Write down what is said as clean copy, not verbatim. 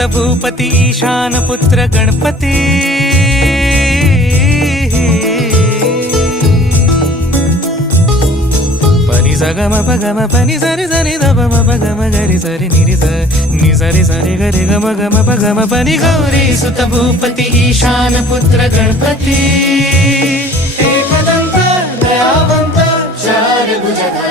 सुत भूपती ईशान पुत्र गणपती पनी सगम पगम पनी सरि सरि दम पगम गरि सरि निरि नि सरि सरि गरि गम गम पगम पनी गौरी सुत भूपती ईशान पुत्र गणपती एकदंत दयावंत चार भुजधारी